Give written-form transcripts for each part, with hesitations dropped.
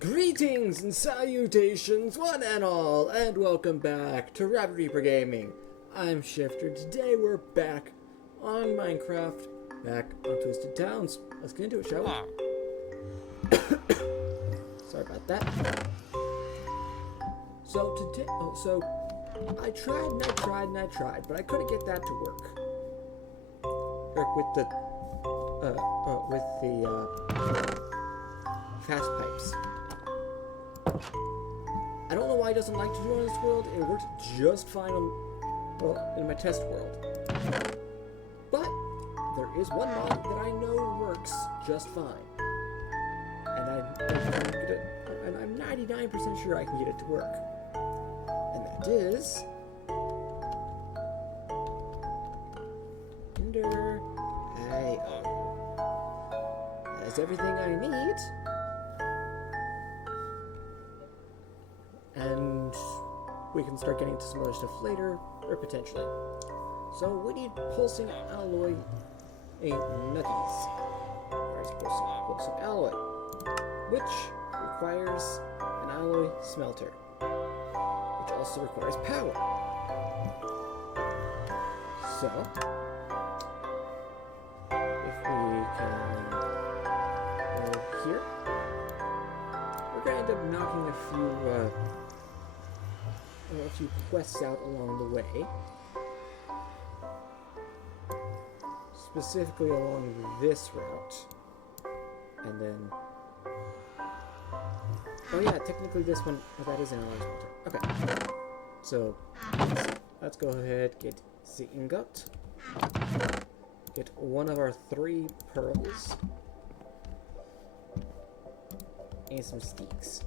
Greetings and salutations, one and all, and welcome back to Rapid Reaper Gaming. I'm Shifter. Today we're back on Minecraft, back on Twisted Towns. Let's get into it, shall we? Sorry about that. So today, I tried, but I couldn't get that to work. With the fast pipes. I don't know why it doesn't like to do it on this world. It worked just fine in my test world. But there is one mod that I know works just fine. And I'm 99% sure I can get it to work. And that is Ender.io. That is everything I need. And we can start getting to some other stuff later, or potentially. So we need pulsing alloy nutties. Requires pulsing alloy, which requires an alloy smelter, which also requires power. So if we can go here, we're going to end up knocking a few quests out along the way. Specifically along this route. And then... oh yeah, technically this one... oh, that is an alloy smelter. Okay. So, let's go ahead, get the ingot. Get one of our 3 pearls. And some sticks.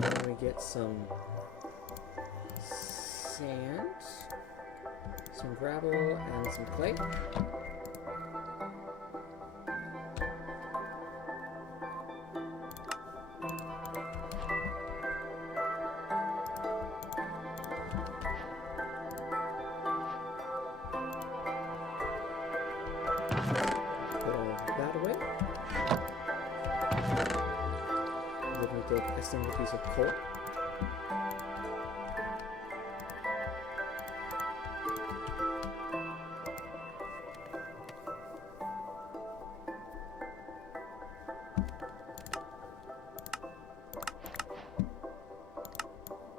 And we get some sand, some gravel, and some clay. Put all that away. Then we take a single piece of coal.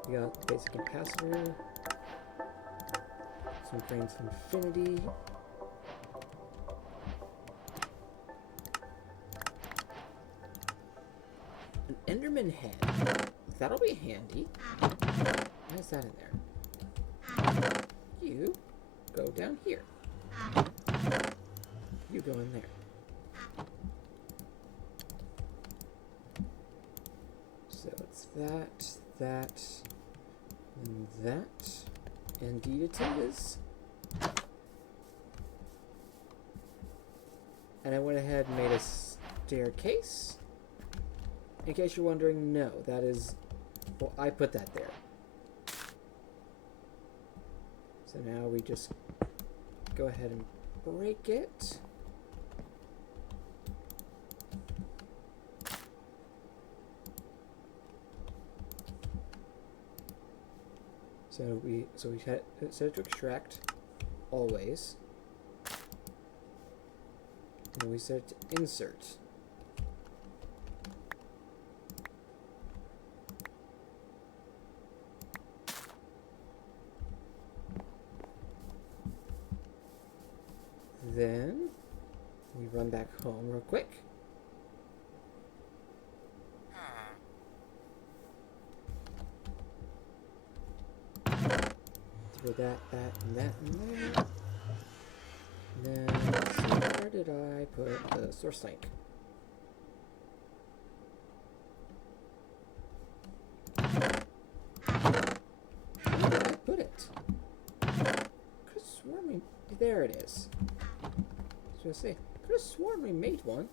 We got the basic capacitor, some grains of infinity, an Enderman head. That'll be handy. Why is that in there? You go down here. You go in there. So it's that, and that. Indeed it is. And I went ahead and made a staircase. In case you're wondering, no, that is... well, I put that there. So now we just go ahead and break it. So we set it to extract always. And we set it to insert. Then we run back home real quick. Throw that, and that in there. And then, let's see, where did I put the source link? Where did I put it? Could have sworn we... there it is. I was gonna say, could have sworn we made one.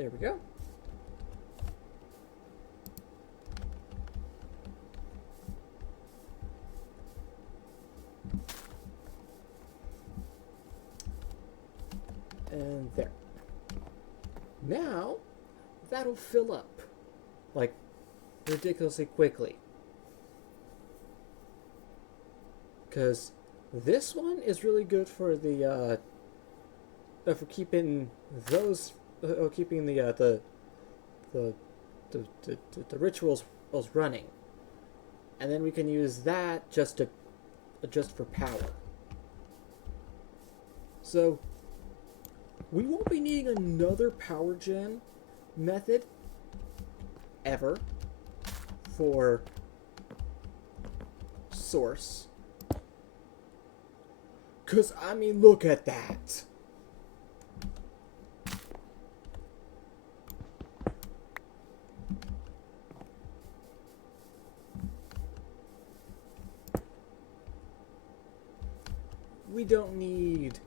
There we go. And there. Now, that'll fill up, like, ridiculously quickly. Because this one is really good for the, for keeping those, keeping the rituals running. And then we can use that just for power. So, we won't be needing another power gen method ever for source. 'Cause, I mean, look at that. We don't need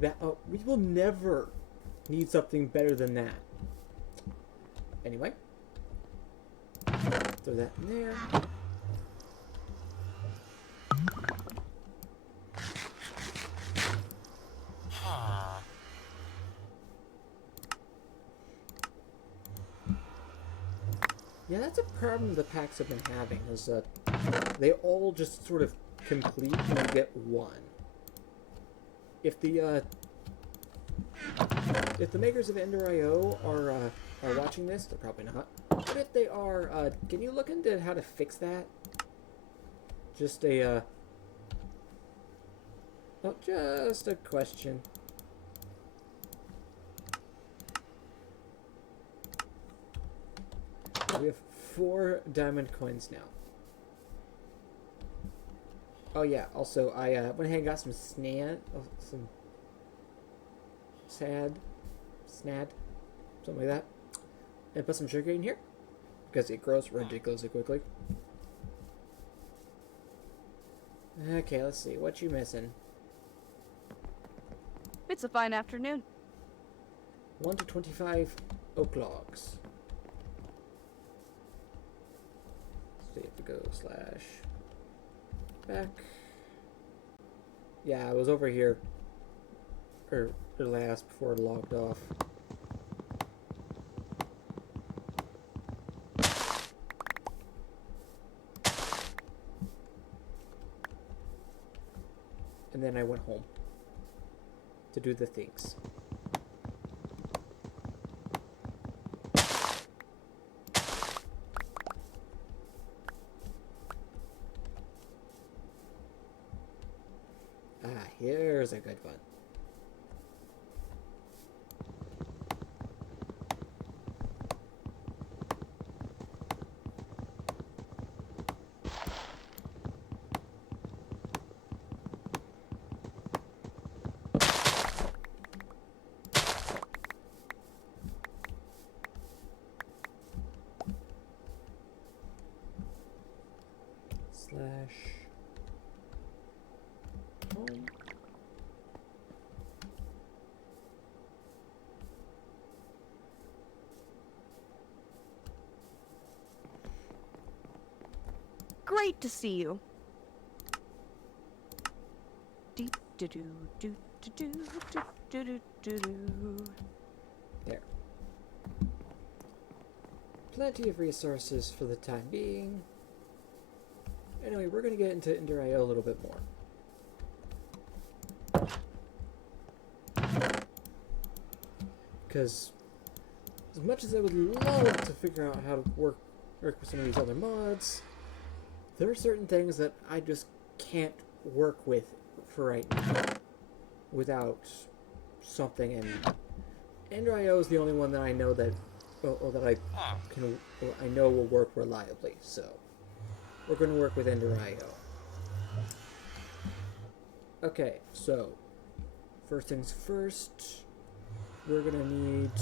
that. Oh, we will never need something better than that. Anyway, throw that in there. Yeah, that's a problem the packs have been having, is that they all just sort of complete when you get one. If the makers of Ender.io are watching this, they're probably not. But if they are, can you look into how to fix that? Just a just a question. We have 4 diamond coins now. Oh yeah, also I went ahead and got some snad, something like that. And put some sugar in here, because it grows ridiculously quickly. Okay, let's see, what you missing? It's a fine afternoon. 1 to 25 oak logs. See if we go /back. Yeah, I was over here or last before it logged off. And then I went home to do the things. Here's a good one. /home. Great to see you. Do do do do do do do do do do. There. Plenty of resources for the time being. Anyway, we're going to get into Ender.io a little bit more. Because as much as I would love to figure out how to work with some of these other mods, there are certain things that I just can't work with for right now without something, and Ender.io is the only one that I know that I know will work reliably. So we're going to work with Ender.io. Okay, so first things first, we're going to need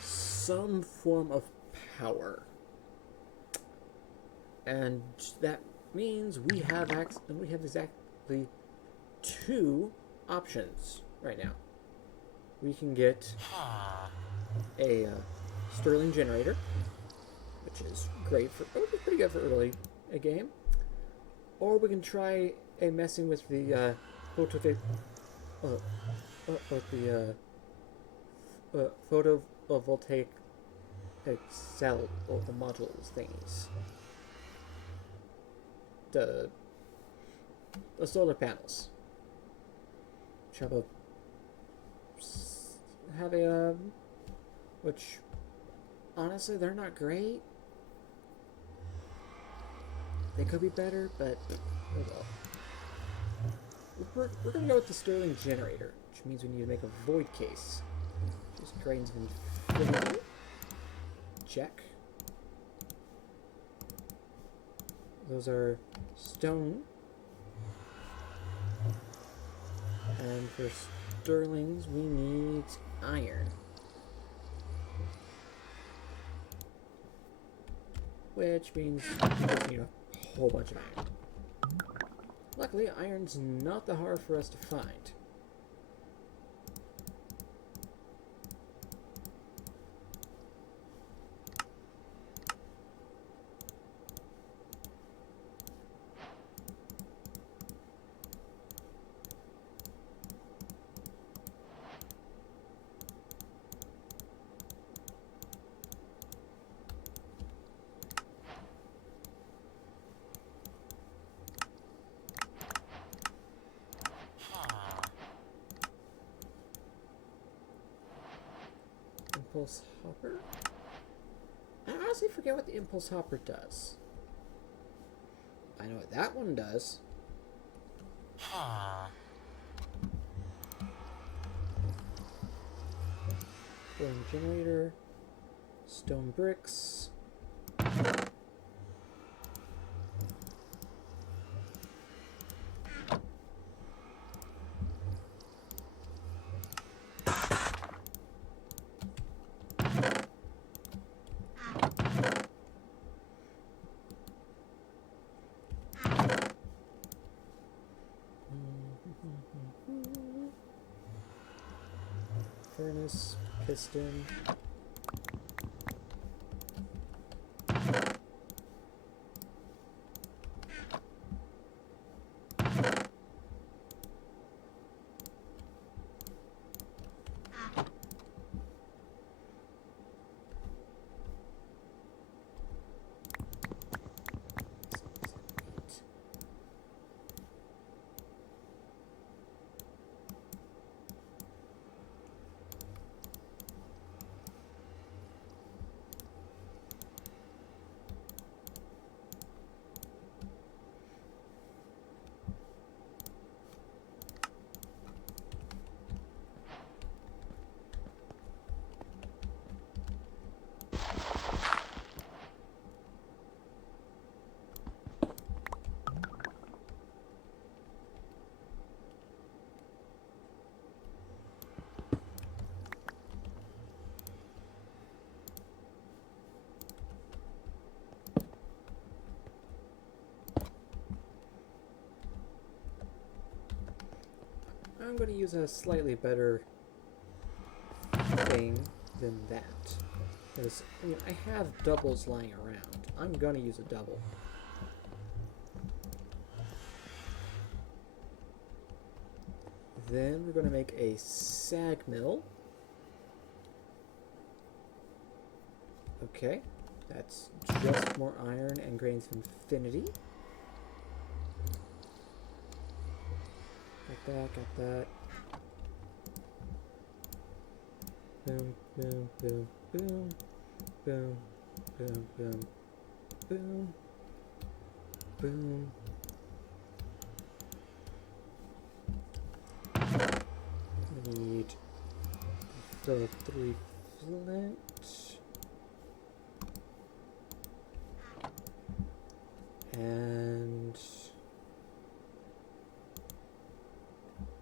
some form of power. And that means we have exactly 2 options right now. we can get a Sterling generator, which is great for, pretty good for early a game. Or we can try messing with the photovoltaic cell or the modules thingies. The solar panels. Which honestly they're not great. They could be better, but oh well. We're gonna go with the Sterling generator, which means we need to make a void case. Just grains of infinity. Check. Those are stone. And for Sterlings, we need iron. Which means we just need a whole bunch of iron. Luckily, iron's not that hard for us to find. Impulse hopper? I honestly forget what the impulse hopper does. I know what that one does. Stone generator, stone bricks. Furnace, piston. I'm going to use a slightly better thing than that. Because, I mean, I have doubles lying around. I'm going to use a double. Then we're going to make a sag mill. Okay, that's just more iron and grains of infinity. Got that. Boom, boom, boom, boom, boom, boom, boom, boom, boom. I need the 3 flint. And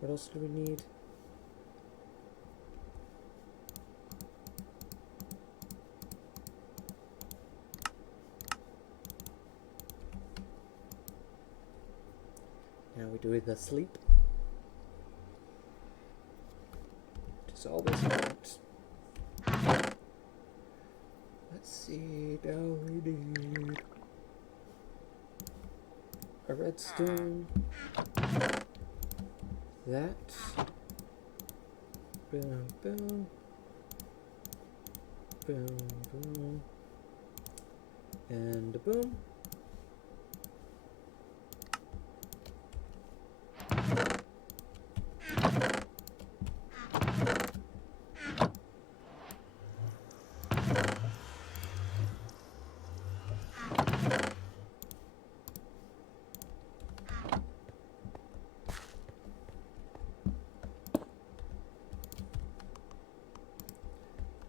what else do we need? Now we do the sleep. So all this won't. Let's see, now we need a redstone. That. Boom, boom. Boom, boom. And a boom.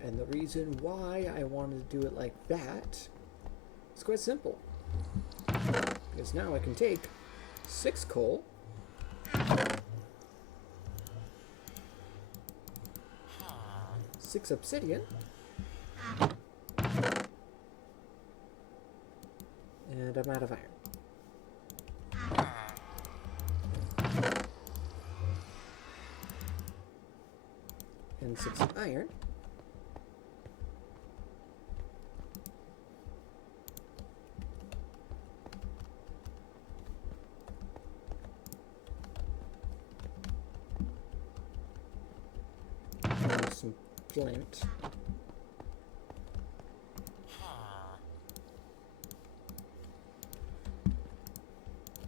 And the reason why I wanted to do it like that is quite simple. Because now I can take 6 coal, six obsidian, and I'm out of iron. And 6 iron. And some flint.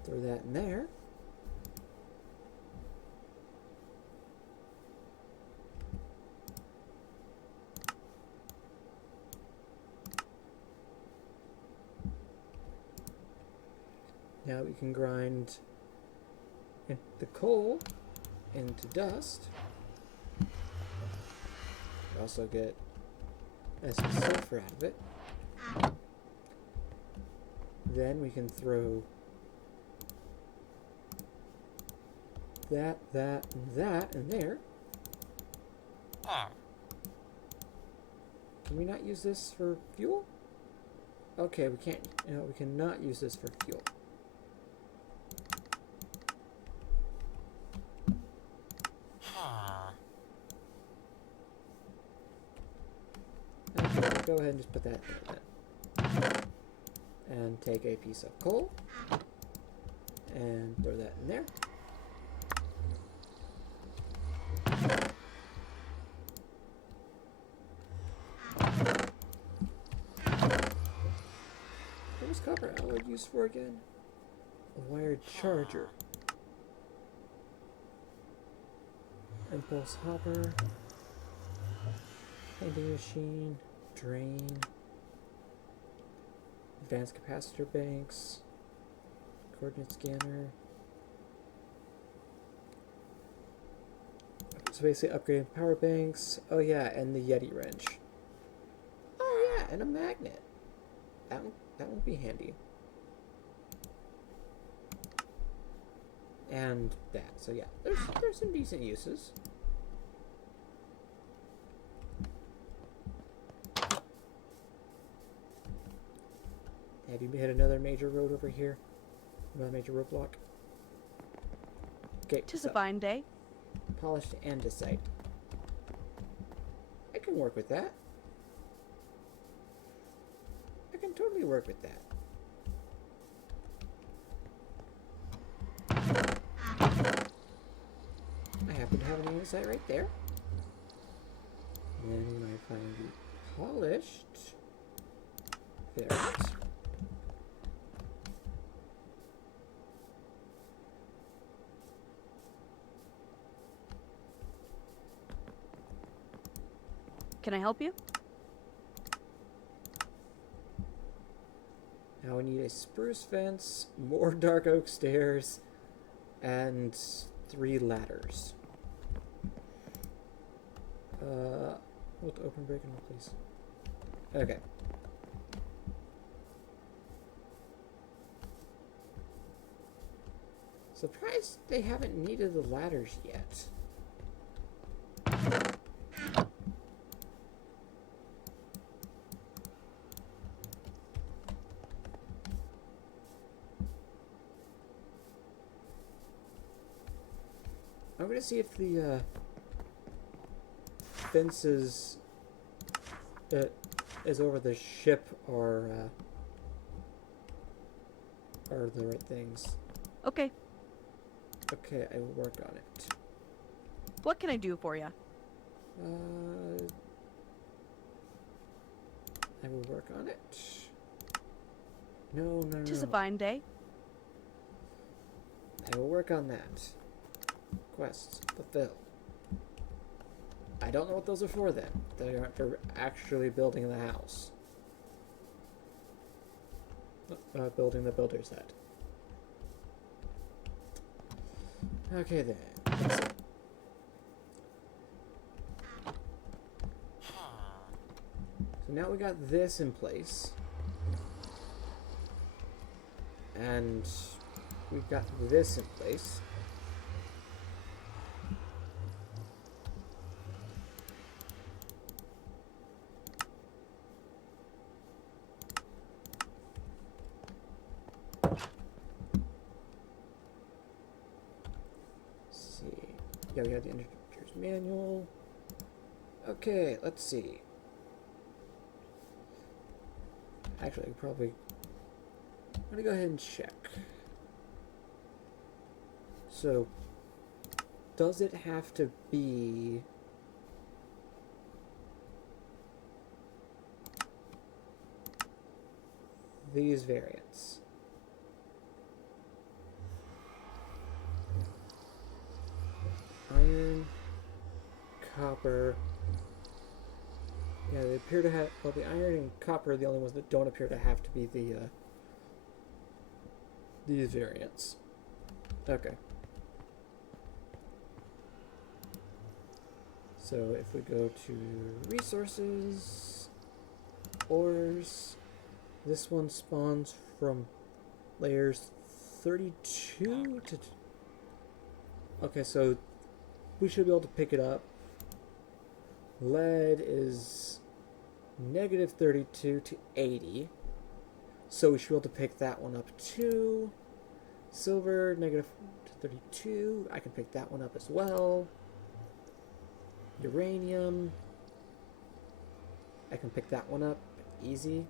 Throw that in there. Now we can grind the coal into dust. We also get some sulfur out of it. Then we can throw that, and that in there. Can we not use this for fuel? Okay, we can't. No, we cannot use this for fuel. Okay, go ahead and just put that there then. And take a piece of coal and throw that in there. What was copper alloy used for again? A wired charger. Impulse hopper. Painting machine. Drain. Advanced capacitor banks. Coordinate scanner. So basically upgrading power banks. Oh yeah, and the Yeti wrench. Oh yeah, and a magnet. That would be handy. And that. So yeah, there's some decent uses. Have you hit another major road over here? Another major roadblock? Okay. 'Tis a fine day. Polished andesite. I can work with that. I can totally work with that. I happen to have an andesite right there. And then when I find the polished ferrite. Can I help you? Now we need a spruce fence, more dark oak stairs, and 3 ladders. Hold open break and replace. Okay. Surprised they haven't needed the ladders yet. I'm gonna see if the fences is over the ship are the right things. Okay. Okay, I will work on it. What can I do for you? I will work on it. No. 'Tis a fine day. I will work on that. Quests fulfill. I don't know what those are for then. They aren't for actually building the house. Building the builder's hut. Okay then. Let's see. So now we got this in place. And we've got this in place. Yeah, we have the instructor's manual. Okay, let's see. Actually, I'm gonna go ahead and check. So, does it have to be these variants? Iron, copper. Yeah, they appear to have. Well, the iron and copper are the only ones that don't appear to have to be these variants. Okay. So if we go to resources, ores, this one spawns from layers 32 to. Okay, so we should be able to pick it up. Lead is negative 32 to 80. So we should be able to pick that one up too. Silver, negative 32. I can pick that one up as well. Uranium. I can pick that one up. Easy.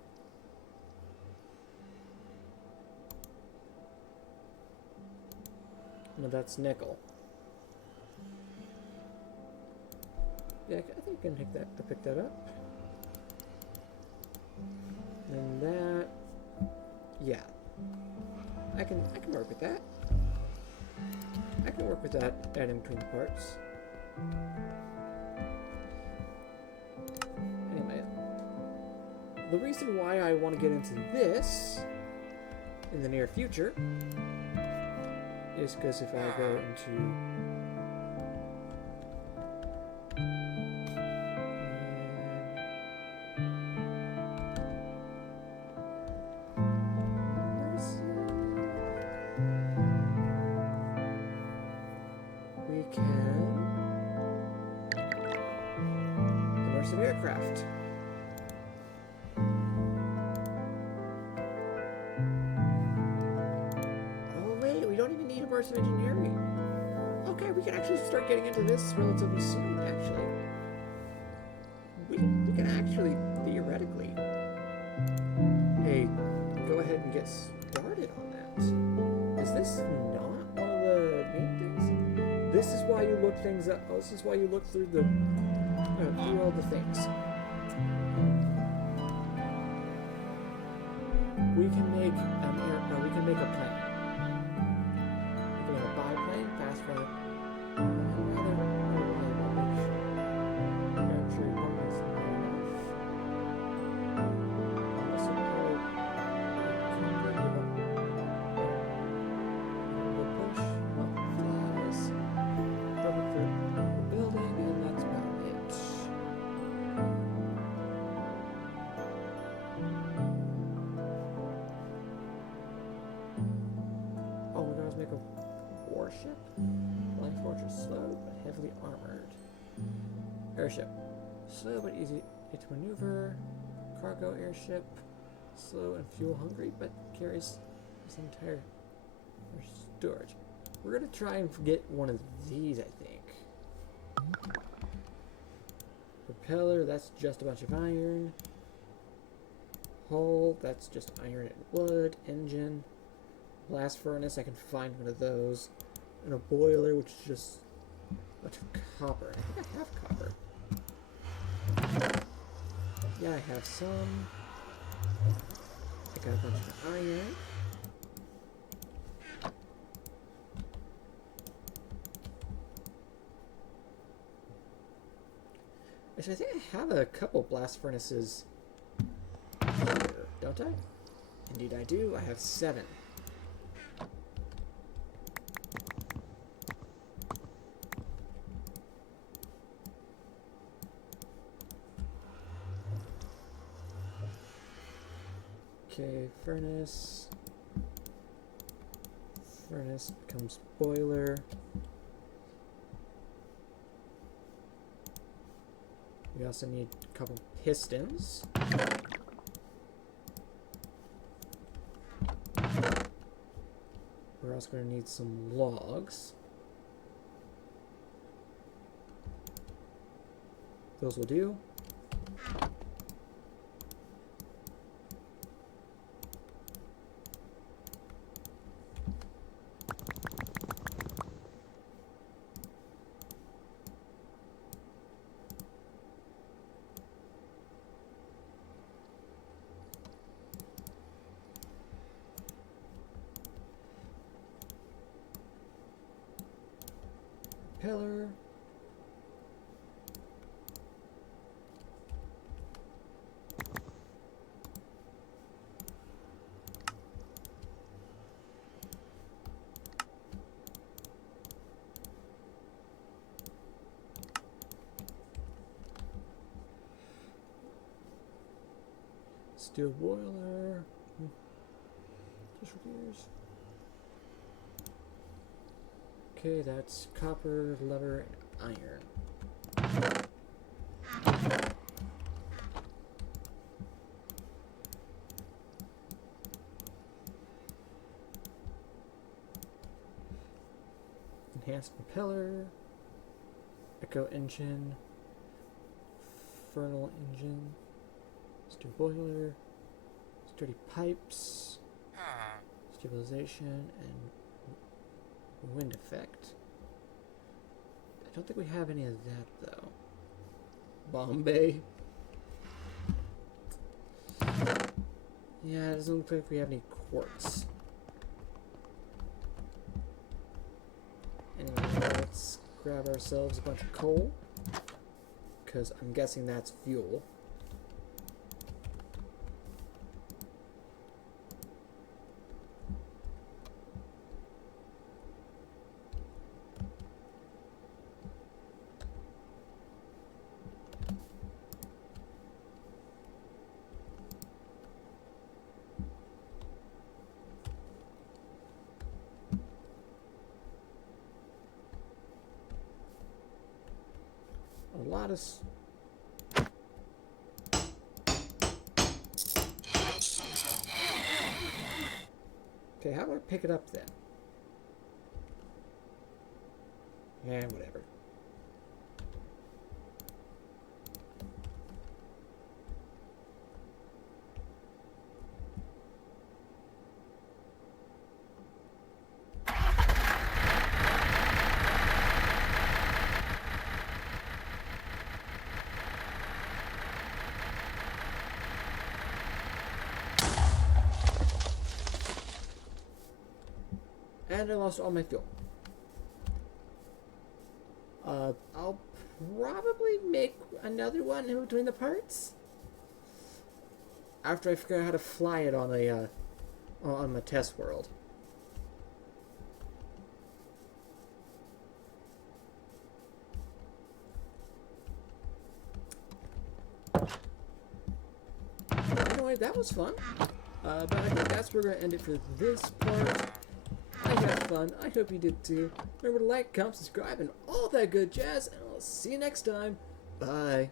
No, that's nickel. Yeah, I think I can pick that up. And that, yeah, I can work with that. I can work with that adding between the parts. Anyway, the reason why I want to get into this in the near future is because if I go into immersive aircraft. Oh wait, we don't even need immersive engineering. Okay, we can actually start getting into this relatively soon, actually. We can actually, theoretically, hey, go ahead and get started on that. Is this not one of the main things? This is why you look things up. Oh, this is why you look through the through all the things. We can make we can make a plane. We can make a biplane, fast runner. Warship? Flying fortress, slow but heavily armored. Airship. Slow but easy to maneuver. Cargo airship. Slow and fuel hungry but carries some entire storage. We're gonna try and get one of these, I think. Propeller, that's just a bunch of iron. Hull, that's just iron and wood. Engine. Blast furnace, I can find one of those. And a boiler, which is just a bunch of copper. I think I have copper. Yeah, I have some. I got a bunch of iron. Actually, I think I have a couple blast furnaces here, don't I? Indeed I do. I have 7. Okay, furnace. Furnace becomes boiler. We also need a couple pistons. We're also going to need some logs. Those will do. Pillar. Steel boiler. Just repairs. Okay, that's copper, leather, and iron. Enhanced propeller, echo engine, infernal engine, steel boiler, sturdy pipes, stabilization, and wind effect. I don't think we have any of that though. Bombay. Yeah, it doesn't look like we have any quartz. Anyway, let's grab ourselves a bunch of coal, because I'm guessing that's fuel. A lot of okay, how do I pick it up then? Yeah, whatever. And I lost all my fuel. I'll probably make another one in between the parts after I figure out how to fly it on a on my test world. Anyway, that was fun. But I think that's where we're gonna end it for this part. I had fun. I hope you did too. Remember to like, comment, subscribe, and all that good jazz. And I'll see you next time. Bye.